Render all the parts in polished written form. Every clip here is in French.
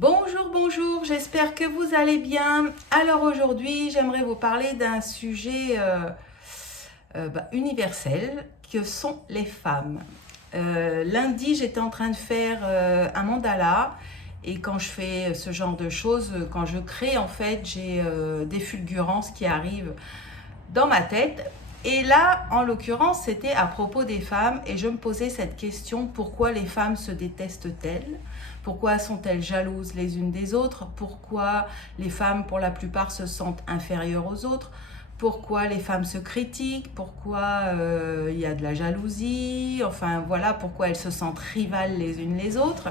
Bonjour, bonjour, j'espère que vous allez bien. Alors aujourd'hui, j'aimerais vous parler d'un sujet universel, que sont les femmes. Lundi, j'étais en train de faire un mandala et quand je fais ce genre de choses, quand je crée, en fait, j'ai des fulgurances qui arrivent dans ma tête. Et là, en l'occurrence, c'était à propos des femmes et je me posais cette question, pourquoi les femmes se détestent-elles? Pourquoi sont-elles jalouses les unes des autres? Pourquoi les femmes, pour la plupart, se sentent inférieures aux autres? Pourquoi les femmes se critiquent? Pourquoi il y a de la jalousie? Enfin voilà, pourquoi elles se sentent rivales les unes les autres?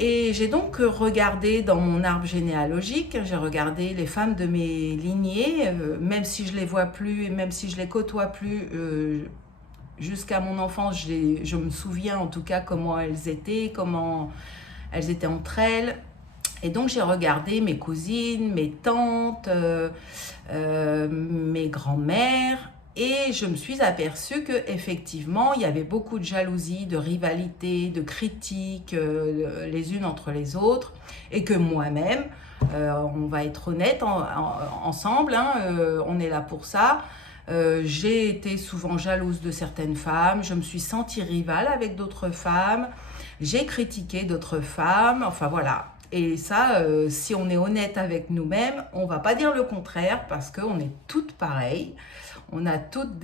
Et j'ai donc regardé dans mon arbre généalogique, j'ai regardé les femmes de mes lignées, même si je les vois plus, et même si je les côtoie plus, jusqu'à mon enfance, je me souviens en tout cas comment elles étaient entre elles. Et donc j'ai regardé mes cousines, mes tantes, mes grands-mères, et je me suis aperçue que effectivement il y avait beaucoup de jalousie, de rivalité, de critiques les unes entre les autres, et que moi-même, on va être honnête ensemble, hein, on est là pour ça. J'ai été souvent jalouse de certaines femmes, je me suis sentie rivale avec d'autres femmes, j'ai critiqué d'autres femmes, enfin voilà. Et ça, si on est honnête avec nous-mêmes, on va pas dire le contraire parce qu'on est toutes pareilles. On a toutes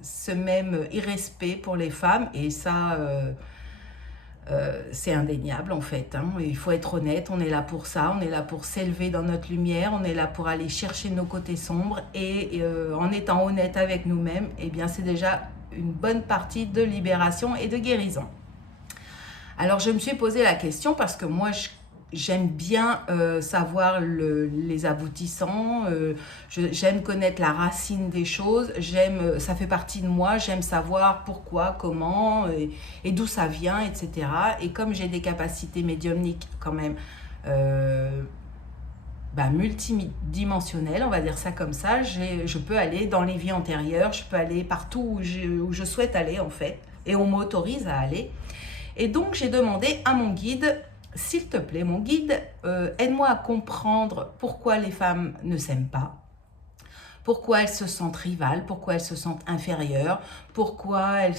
ce même irrespect pour les femmes et ça, c'est indéniable en fait, hein. Il faut être honnête, on est là pour ça, on est là pour s'élever dans notre lumière, on est là pour aller chercher nos côtés sombres et en étant honnête avec nous-mêmes, eh bien c'est déjà une bonne partie de libération et de guérison. Alors je me suis posé la question parce que moi j'aime bien savoir les aboutissants, j'aime connaître la racine des choses, ça fait partie de moi, j'aime savoir pourquoi, comment et d'où ça vient, etc. Et comme j'ai des capacités médiumniques quand même multidimensionnelles, on va dire ça comme ça, je peux aller dans les vies antérieures, je peux aller partout où je souhaite aller en fait, et on m'autorise à aller. Et donc j'ai demandé à mon guide, s'il te plaît mon guide, aide-moi à comprendre pourquoi les femmes ne s'aiment pas, pourquoi elles se sentent rivales, pourquoi elles se sentent inférieures, pourquoi elles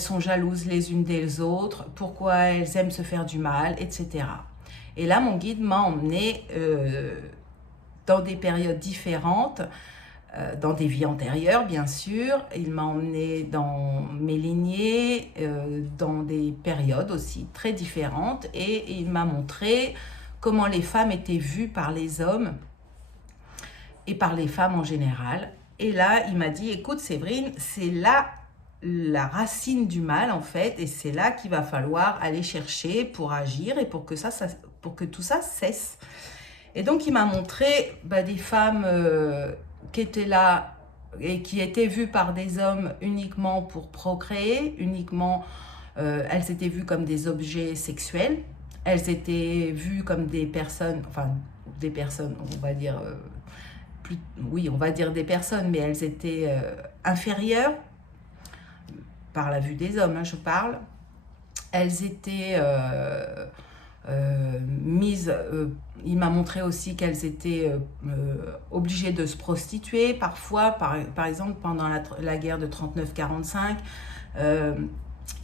sont jalouses les unes des autres, pourquoi elles aiment se faire du mal, etc. Et là mon guide m'a emmené dans des périodes différentes, dans des vies antérieures bien sûr, il m'a emmené dans mes lignées, dans des périodes aussi très différentes, et il m'a montré comment les femmes étaient vues par les hommes et par les femmes en général. Et là il m'a dit, écoute Séverine, c'est là la racine du mal en fait, et c'est là qu'il va falloir aller chercher pour agir et pour que tout ça cesse. Et donc il m'a montré des femmes qui étaient là et qui étaient vues par des hommes uniquement pour procréer, uniquement, elles étaient vues comme des objets sexuels, elles étaient vues comme des personnes, on va dire, oui, on va dire des personnes, mais elles étaient inférieures, par la vue des hommes, hein, je parle. Elles étaient il m'a montré aussi qu'elles étaient obligées de se prostituer parfois, par exemple pendant la guerre de 39-45.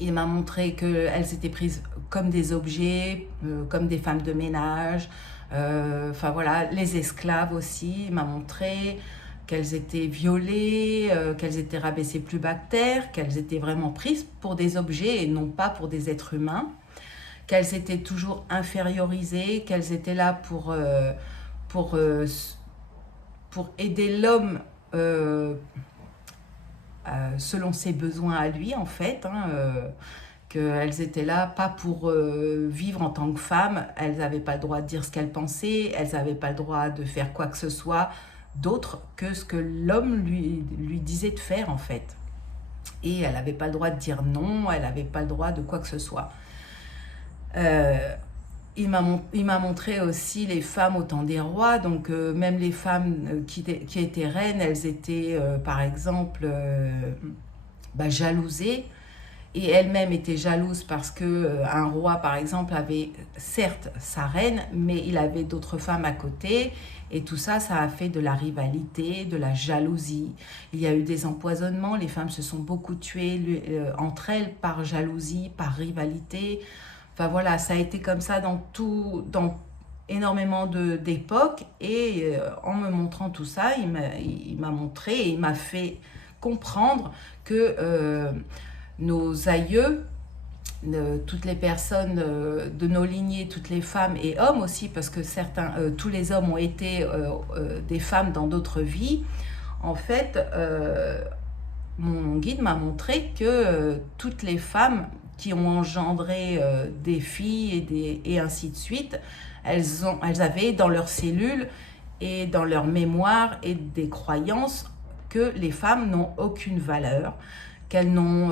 Il m'a montré qu'elles étaient prises comme des objets, comme des femmes de ménage, voilà, les esclaves aussi. Il m'a montré qu'elles étaient violées, qu'elles étaient rabaissées plus bas que terre, qu'elles étaient vraiment prises pour des objets et non pas pour des êtres humains, qu'elles étaient toujours infériorisées, qu'elles étaient là pour aider l'homme selon ses besoins à lui en fait, hein, qu'elles étaient là pas pour vivre en tant que femmes, elles n'avaient pas le droit de dire ce qu'elles pensaient, elles n'avaient pas le droit de faire quoi que ce soit d'autre que ce que l'homme lui disait de faire en fait. Et elle n'avait pas le droit de dire non, elle n'avait pas le droit de quoi que ce soit. Il m'a montré aussi les femmes au temps des rois, donc même les femmes qui étaient reines, elles étaient par exemple jalousées et elle-même était jalouse parce que un roi, par exemple, avait certes sa reine, mais il avait d'autres femmes à côté. Et tout ça, ça a fait de la rivalité, de la jalousie. Il y a eu des empoisonnements, les femmes se sont beaucoup tuées entre elles par jalousie, par rivalité. Enfin voilà, ça a été comme ça dans énormément d'époques. Et en me montrant tout ça, il m'a montré et il m'a fait comprendre que nos aïeux, toutes les personnes de nos lignées, toutes les femmes et hommes aussi, parce que tous les hommes ont été des femmes dans d'autres vies. En fait, mon guide m'a montré que toutes les femmes qui ont engendré des filles et ainsi de suite, elles avaient dans leurs cellules et dans leur mémoire et des croyances que les femmes n'ont aucune valeur, qu'elles n'ont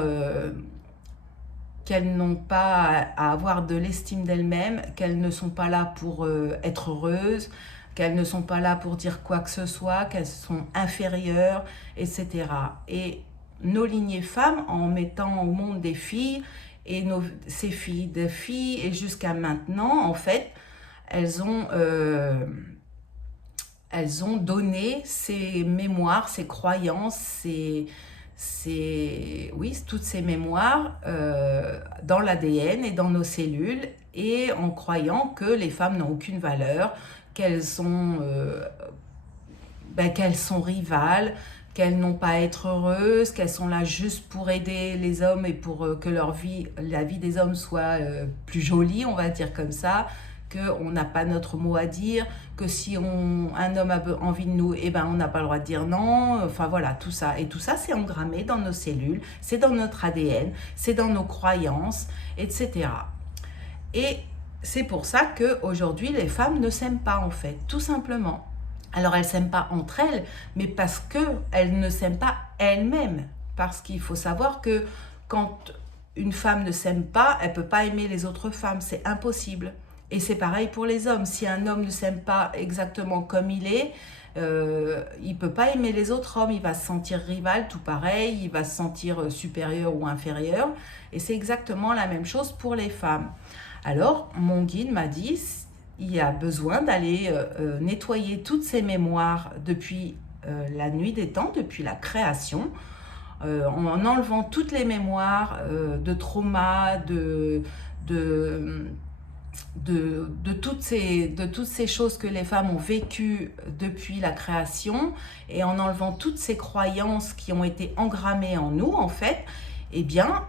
pas à avoir de l'estime d'elles-mêmes, qu'elles ne sont pas là pour être heureuses, qu'elles ne sont pas là pour dire quoi que ce soit, qu'elles sont inférieures, etc. Et nos lignées femmes, en mettant au monde des filles, et ces filles de filles, et jusqu'à maintenant, en fait, elles ont donné ces mémoires, ces croyances, oui, toutes ces mémoires dans l'ADN et dans nos cellules, et en croyant que les femmes n'ont aucune valeur, qu'elles sont rivales, qu'elles n'ont pas à être heureuses, qu'elles sont là juste pour aider les hommes et pour que la vie des hommes soit plus jolie, on va dire comme ça, qu'on n'a pas notre mot à dire, que si un homme a envie de nous, eh ben, on n'a pas le droit de dire non, enfin voilà, tout ça. Et tout ça, c'est engrammé dans nos cellules, c'est dans notre ADN, c'est dans nos croyances, etc. Et c'est pour ça qu'aujourd'hui, les femmes ne s'aiment pas, en fait, tout simplement. Alors, elles ne s'aiment pas entre elles, mais parce qu'elles ne s'aiment pas elles-mêmes. Parce qu'il faut savoir que quand une femme ne s'aime pas, elle ne peut pas aimer les autres femmes, c'est impossible. Et c'est pareil pour les hommes. Si un homme ne s'aime pas exactement comme il est, il ne peut pas aimer les autres hommes. Il va se sentir rival, tout pareil. Il va se sentir supérieur ou inférieur. Et c'est exactement la même chose pour les femmes. Alors, mon guide m'a dit, il y a besoin d'aller nettoyer toutes ces mémoires depuis la nuit des temps, depuis la création, en enlevant toutes les mémoires de trauma, de toutes ces choses que les femmes ont vécues depuis la création, et en enlevant toutes ces croyances qui ont été engrammées en nous, en fait, eh bien,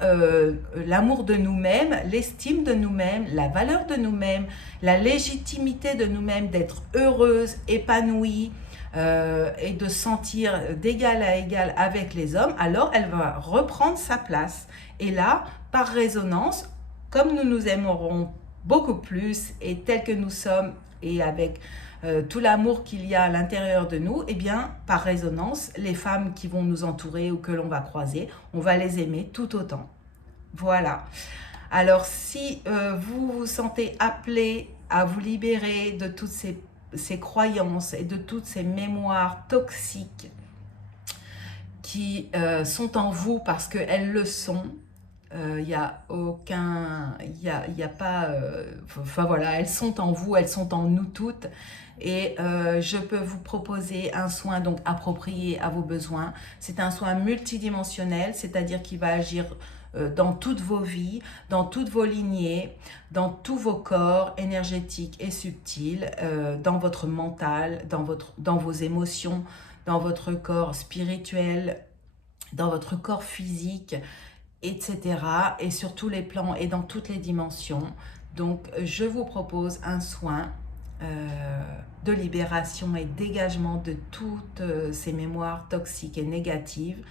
l'amour de nous-mêmes, l'estime de nous-mêmes, la valeur de nous-mêmes, la légitimité de nous-mêmes d'être heureuses, épanouies, et de se sentir d'égal à égal avec les hommes, alors elle va reprendre sa place. Et là, par résonance, comme nous nous aimerons beaucoup plus et tel que nous sommes et avec tout l'amour qu'il y a à l'intérieur de nous, eh bien, par résonance, les femmes qui vont nous entourer ou que l'on va croiser, on va les aimer tout autant. Voilà. Alors, si vous vous sentez appelé à vous libérer de toutes ces croyances et de toutes ces mémoires toxiques qui sont en vous parce qu'elles le sont, il y a pas, enfin voilà, elles sont en vous, elles sont en nous toutes, et je peux vous proposer un soin donc approprié à vos besoins. C'est un soin multidimensionnel, c'est-à-dire qu'il va agir dans toutes vos vies, dans toutes vos lignées, dans tous vos corps énergétiques et subtils, dans votre mental, dans vos émotions, dans votre corps spirituel, dans votre corps physique, etc. Et sur tous les plans et dans toutes les dimensions. Donc, je vous propose un soin de libération et dégagement de toutes ces mémoires toxiques et négatives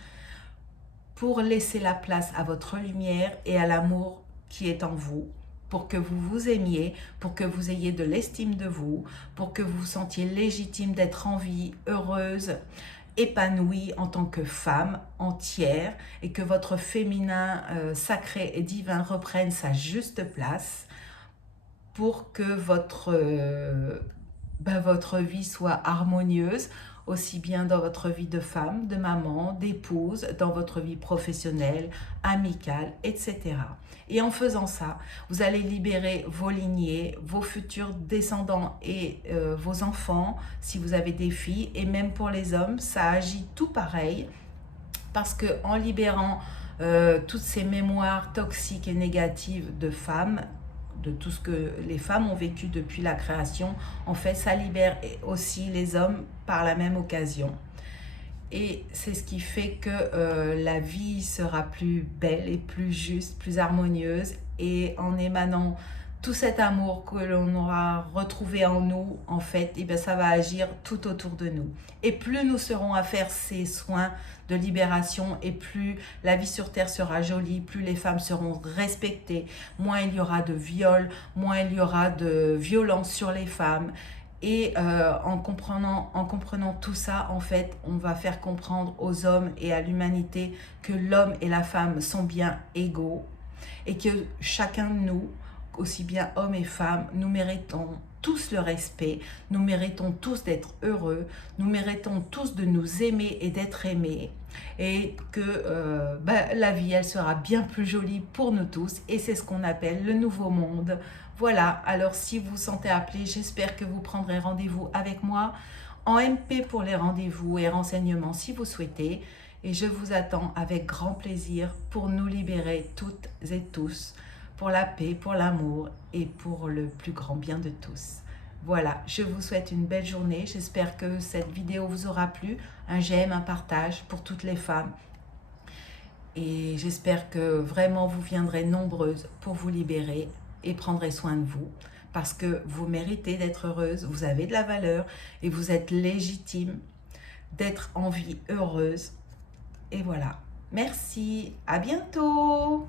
pour laisser la place à votre lumière et à l'amour qui est en vous, pour que vous vous aimiez, pour que vous ayez de l'estime de vous, pour que vous vous sentiez légitime d'être en vie, heureuse, épanouie en tant que femme entière, et que votre féminin sacré et divin reprenne sa juste place pour que votre vie soit harmonieuse, aussi bien dans votre vie de femme, de maman, d'épouse, dans votre vie professionnelle, amicale, etc. Et en faisant ça, vous allez libérer vos lignées, vos futurs descendants et vos enfants, si vous avez des filles, et même pour les hommes, ça agit tout pareil, parce que en libérant toutes ces mémoires toxiques et négatives de femmes, de tout ce que les femmes ont vécu depuis la création, en fait, ça libère aussi les hommes par la même occasion. Et c'est ce qui fait que la vie sera plus belle et plus juste, plus harmonieuse. Et en émanant tout cet amour que l'on aura retrouvé en nous, en fait, et bien ça va agir tout autour de nous. Et plus nous serons à faire ces soins de libération, et plus la vie sur Terre sera jolie, plus les femmes seront respectées, moins il y aura de viols, moins il y aura de violence sur les femmes. Et en comprenant tout ça, en fait, on va faire comprendre aux hommes et à l'humanité que l'homme et la femme sont bien égaux et que chacun de nous, aussi bien hommes et femmes, nous méritons tous le respect, nous méritons tous d'être heureux, nous méritons tous de nous aimer et d'être aimés, et que la vie, elle sera bien plus jolie pour nous tous, et c'est ce qu'on appelle le nouveau monde. Voilà, alors si vous vous sentez appelé, j'espère que vous prendrez rendez-vous avec moi en MP pour les rendez-vous et renseignements si vous souhaitez, et je vous attends avec grand plaisir pour nous libérer toutes et tous, pour la paix, pour l'amour et pour le plus grand bien de tous. Voilà, je vous souhaite une belle journée. J'espère que cette vidéo vous aura plu. Un j'aime, un partage pour toutes les femmes. Et j'espère que vraiment vous viendrez nombreuses pour vous libérer et prendrez soin de vous. Parce que vous méritez d'être heureuse, vous avez de la valeur et vous êtes légitime d'être en vie heureuse. Et voilà. Merci, à bientôt.